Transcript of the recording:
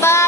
Bye.